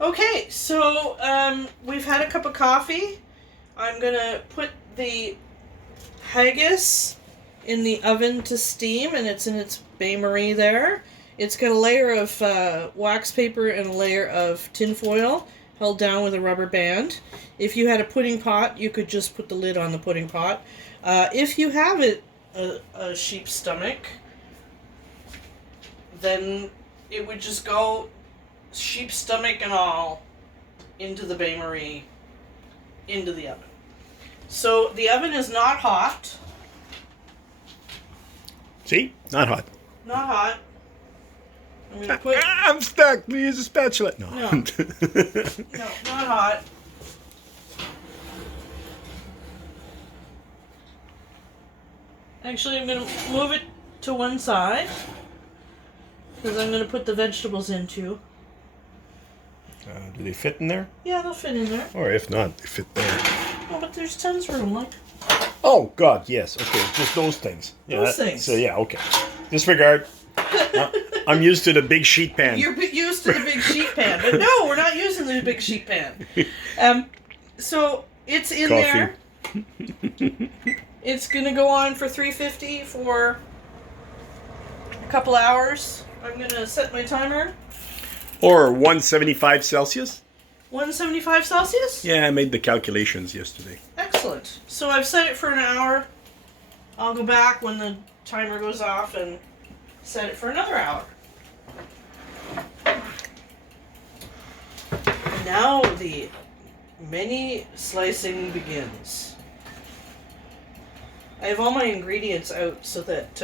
Okay, so we've had a cup of coffee. I'm gonna put the haggis in the oven to steam, and it's in its bain-marie there. It's got a layer of wax paper and a layer of tin foil held down with a rubber band. If you had a pudding pot, you could just put the lid on the pudding pot. If you have a sheep's stomach, then it would just go sheep's stomach and all into the bain-marie, into the oven. So the oven is not hot. See? Not hot. Not hot. I'm gonna put. I'm stuck. We use a spatula. No. No, not hot. Actually, I'm gonna move it to one side because I'm gonna put the vegetables in too. Do they fit in there? Yeah, they'll fit in there. Or if not, they fit there. Oh, but there's tons of room, like. Oh, God, yes. Okay, just those things. Yeah, Those things. So, yeah, okay. Disregard. I'm used to the big sheet pan. You're used to the big sheet pan, but no, we're not using the big sheet pan. So it's in there. It's gonna go on for 350 for a couple hours. I'm gonna set my timer. Or 175 Celsius. 175 Celsius? Yeah, I made the calculations yesterday. Excellent. So I've set it for an hour. I'll go back when the timer goes off and set it for another hour. And now the mini slicing begins. I have all my ingredients out so that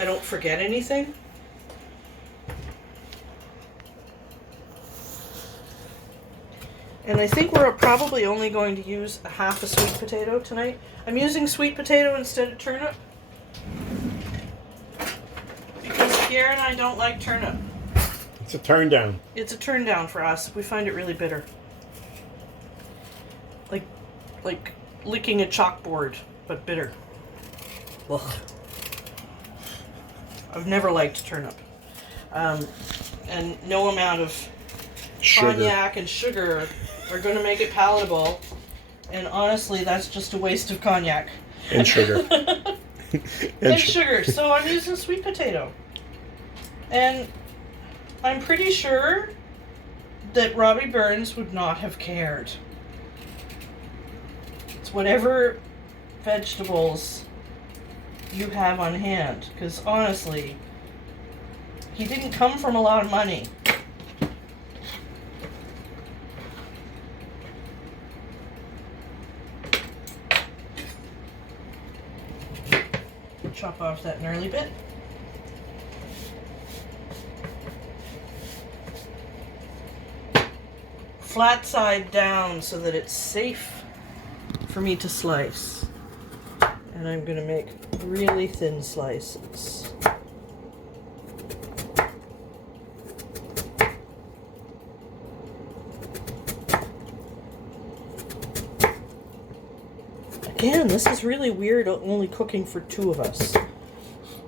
I don't forget anything. And I think we're probably only going to use a half a sweet potato tonight. I'm using sweet potato instead of turnip because Pierre and I don't like turnip. It's a turn down. It's a turn down for us. We find it really bitter. Like licking a chalkboard, but bitter. Ugh. I've never liked turnip. And no amount of cognac and sugar are going to make it palatable. And honestly, that's just a waste of cognac. And sugar. and sugar. So I'm using sweet potato. And I'm pretty sure that Robbie Burns would not have cared. It's whatever vegetables you have on hand. Because honestly, he didn't come from a lot of money. Chop off that gnarly bit. Flat side down so that it's safe for me to slice. And I'm going to make really thin slices. Again, this is really weird only cooking for two of us.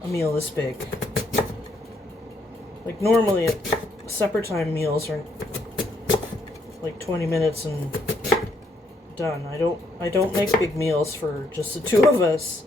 A meal this big. Like normally supper time meals are like 20 minutes and done. I don't make big meals for just the two of us.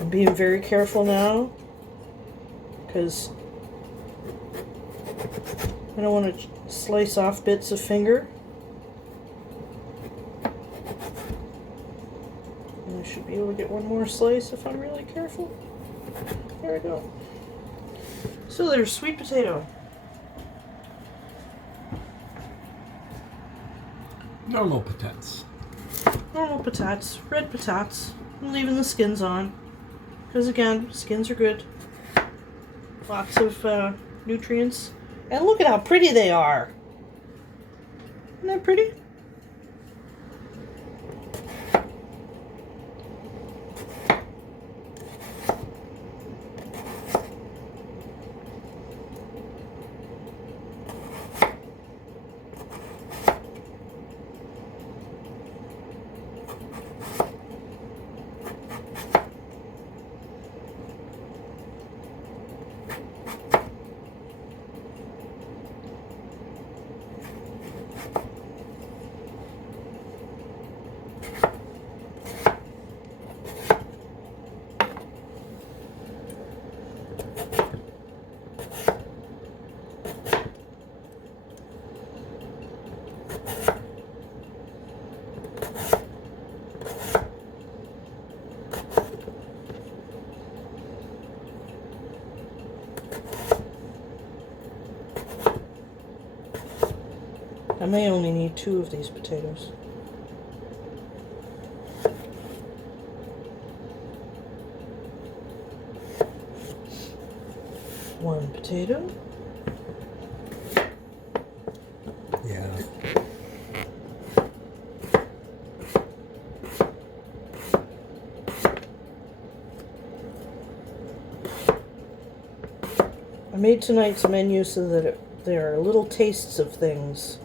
I'm being very careful now because I don't want to slice off bits of finger. And I should be able to get one more slice if I'm really careful. There we go. So there's sweet potato. Normal patates. Normal patates, red patates. I'm leaving the skins on. Because again, skins are good. Lots of nutrients. And look at how pretty they are. Isn't that pretty? may only need 2 of these potatoes. One potato. Yeah. I made tonight's menu so that there are little tastes of things.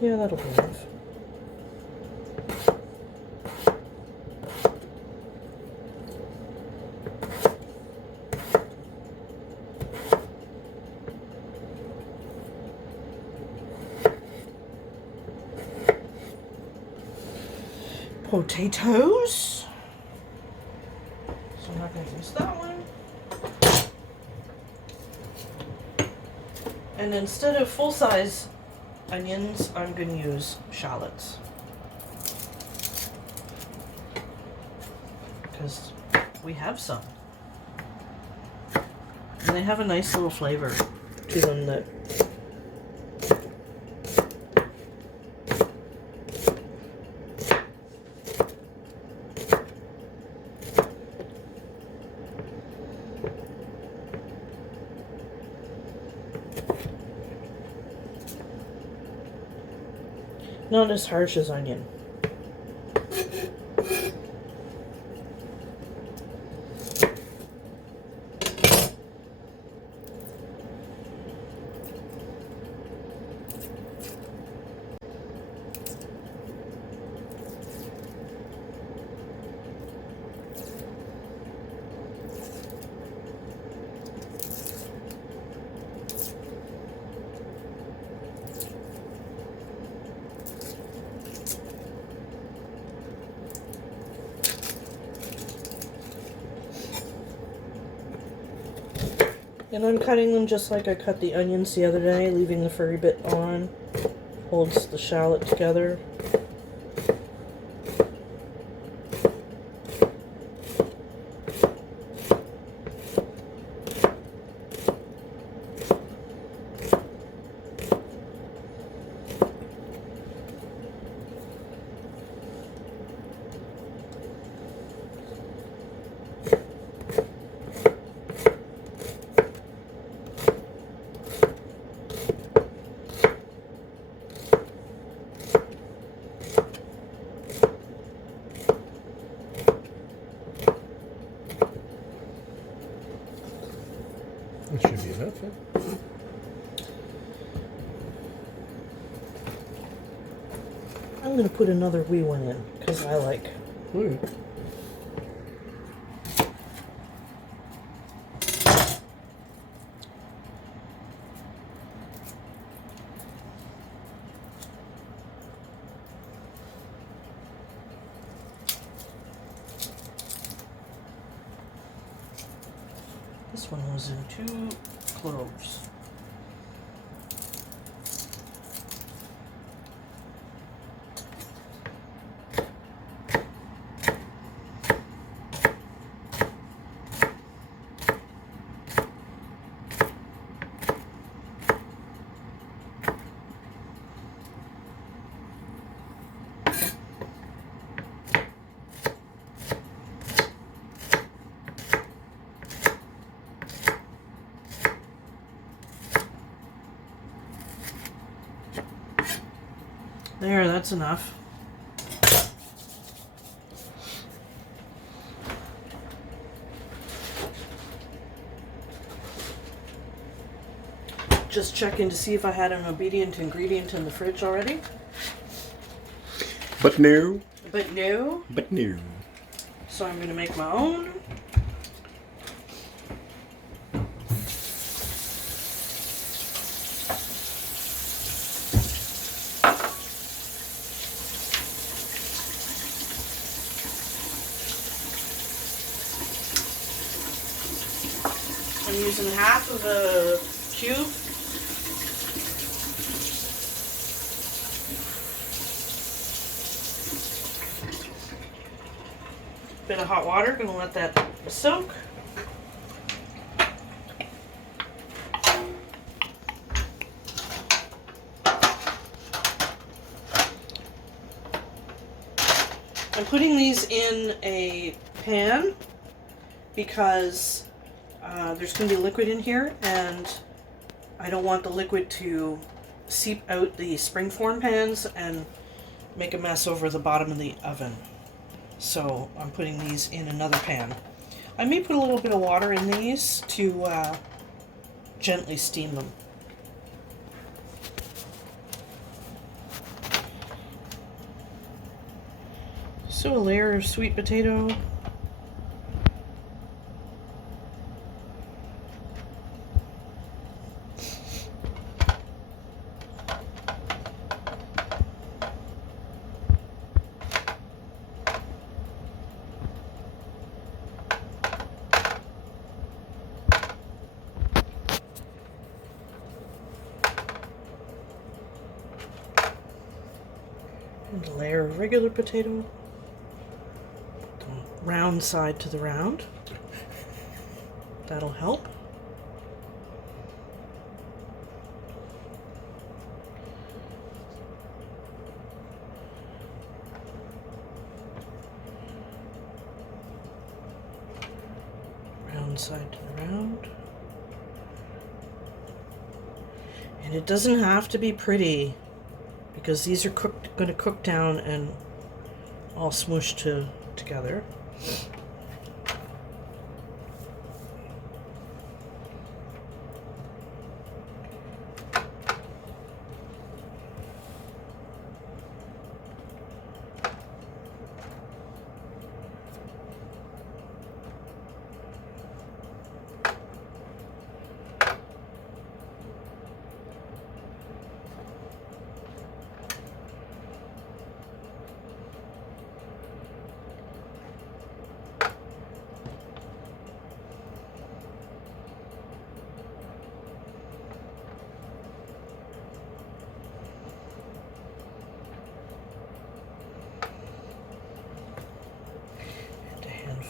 Yeah, that'll be enough. Potatoes. So I'm not going to use that one. And instead of full-size onions, I'm going to use shallots. Because we have some. And they have a nice little flavor to them that not as harsh as onion. And I'm cutting them just like I cut the onions the other day, leaving the furry bit on. Holds the shallot together. That should be enough, huh? I'm going to put another wee one in, because I like. Right. This one was in 2 cloves. There, that's enough. Just checking to see if I had an obedient ingredient in the fridge already. But no. But no. But no. So I'm going to make my own. I'm using half of a cube. bit of hot water. Gonna let that soak. I'm putting these in a pan because there's going to be liquid in here, and I don't want the liquid to seep out the springform pans and make a mess over the bottom of the oven. So I'm putting these in another pan. I may put a little bit of water in these to gently steam them. So a layer of sweet potato. And a layer of regular potato. Round side to the round. That'll help. Round side to the round. And it doesn't have to be pretty, because these are going to cook down and all smooshed together.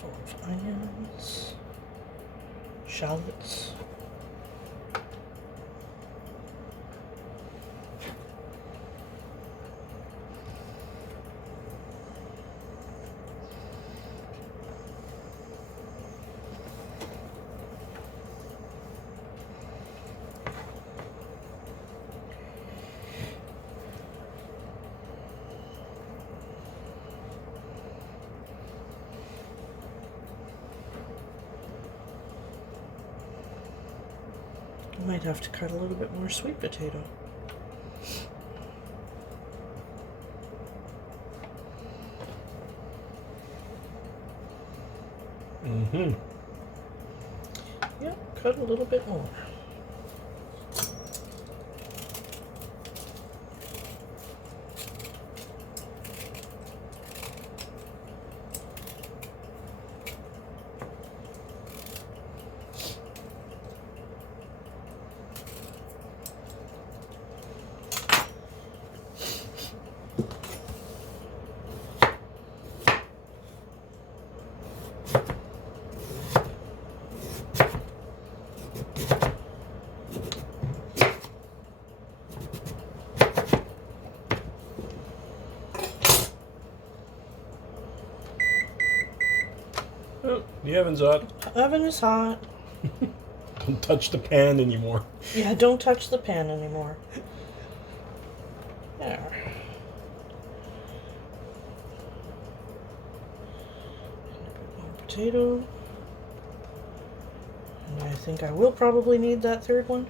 Of onions, shallots, I might have to cut a little bit more sweet potato. Mm-hmm. Yeah, cut a little bit more. Oh, the oven's hot. The oven is hot. Don't touch the pan anymore. Yeah, don't touch the pan anymore. There. More potato. And I think I will probably need that third one.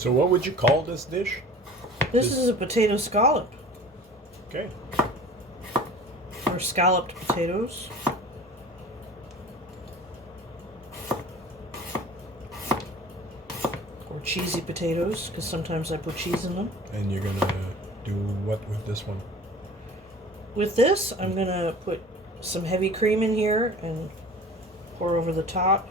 So what would you call this dish? This is a potato scallop. Okay. Or scalloped potatoes. Or cheesy potatoes, because sometimes I put cheese in them. And you're gonna do what with this one? With this, I'm gonna put some heavy cream in here and pour over the top.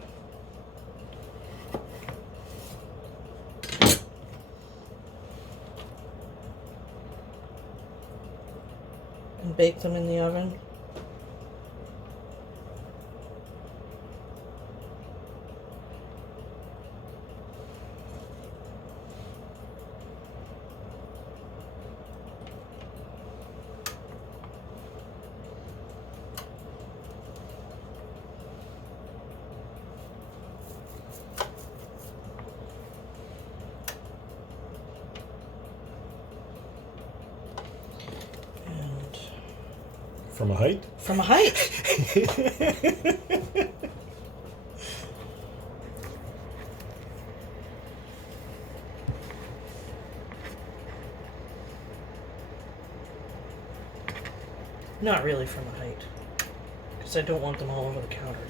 And bake them in the oven. From a height? From a height. Not really from a height. Because I don't want them all over the counter.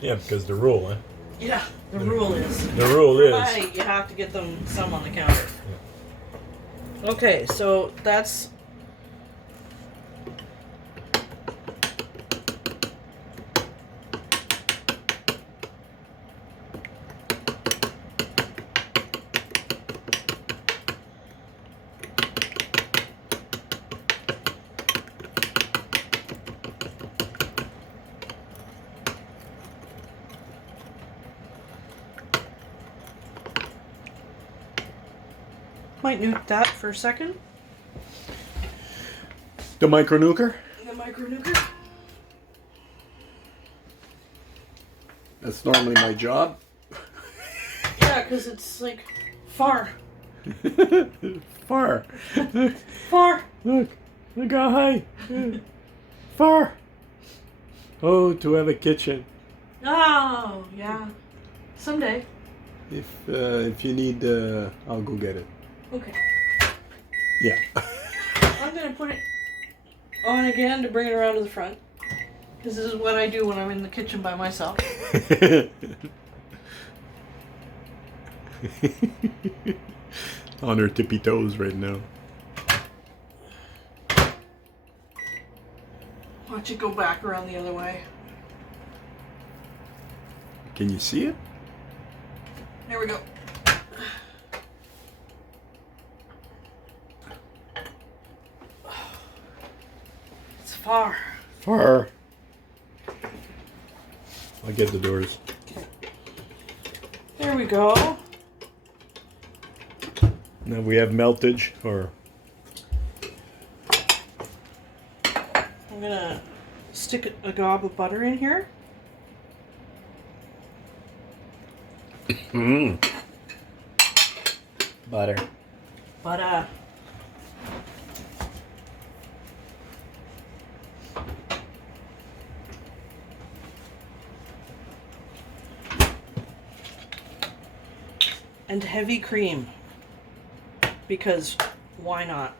Yeah, because the rule, huh? Yeah, the rule is. The rule From a is. height, you have to get them some on the counter. Yeah. Okay, so that's... Might nuke that for a second. The micro nuker? The micro nuker. That's normally my job. Yeah, because it's like far. Far. Far. Look how high. Far. Oh, to have a kitchen. Oh, yeah. Someday. If you need, I'll go get it. Okay. Yeah. I'm going to put it on again to bring it around to the front. Because this is what I do when I'm in the kitchen by myself. On her tippy toes right now. Watch it go back around the other way. Can you see it? There we go. It's far. Far. I'll get the doors. Okay. There we go. Now we have meltage, or I'm gonna stick a gob of butter in here. butter. Butter. And heavy cream. Because why not?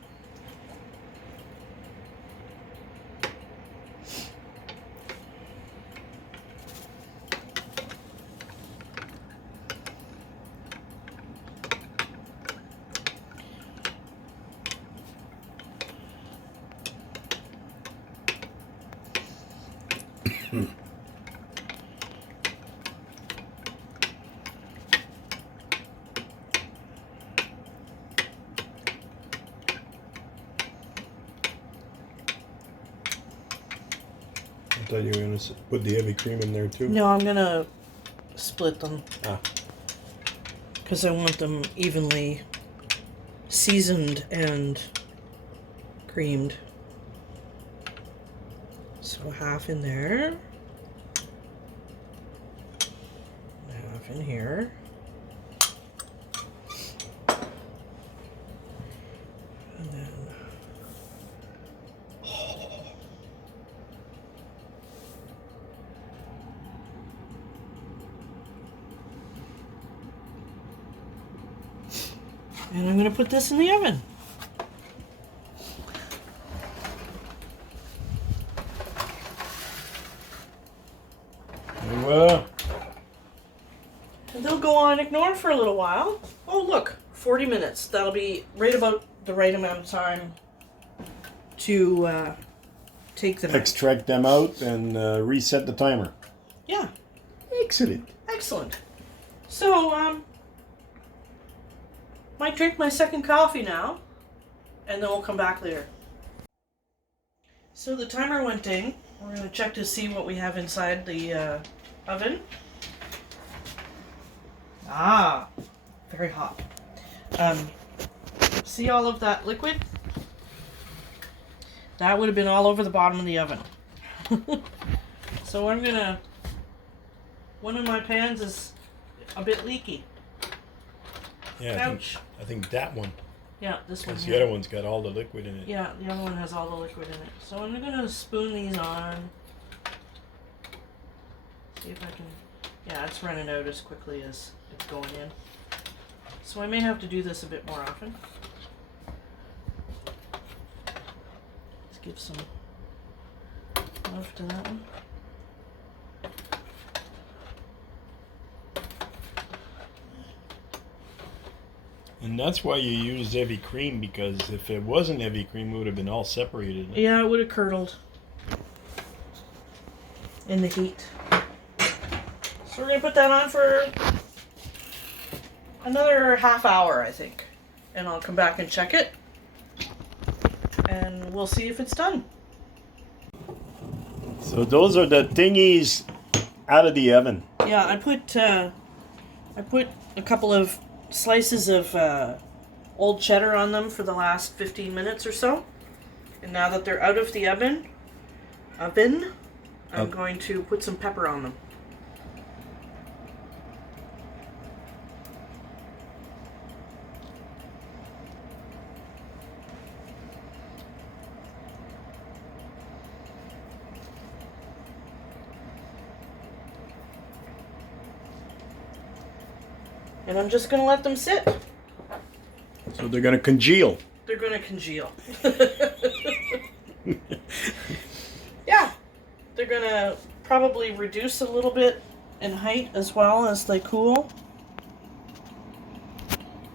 I thought you were going to put the heavy cream in there too. No, I'm gonna split them. Ah. Because I want them evenly seasoned and creamed. So half in there. Half in here. And then... And I'm going to put this in the oven. Well, And they'll go on ignored for a little while. Oh, look, 40 minutes. That'll be right about the right amount of time to take them out. extract them out and reset the timer. Yeah, Excellent. excellent. So, might drink my second coffee now, and then we'll come back later. So the timer went ding. We're going to check to see what we have inside the oven. Ah, very hot. See all of that liquid? That would have been all over the bottom of the oven. So I'm gonna, one of my pans is a bit leaky. Yeah, Ouch. I think that one. Yeah, this one. Because here. the other one's got all the liquid in it. Yeah, the other one has all the liquid in it. So I'm gonna spoon these on. See if I can. Yeah, it's running out as quickly as it's going in. So I may have to do this a bit more often. Let's give some love to that one. And that's why you use heavy cream, because if it wasn't heavy cream, it would have been all separated. Yeah, it would have curdled in the heat. So we're going to put that on for another half hour, I think. And I'll come back and check it. And we'll see if it's done. So those are the thingies out of the oven. Yeah, I put a couple of slices of old cheddar on them for the last 15 minutes or so. And now that they're out of the oven, I'm going to put some pepper on them. And I'm just going to let them sit. So they're going to congeal. They're going to congeal. Yeah. They're going to probably reduce a little bit in height as well as they cool.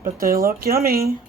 But they look yummy.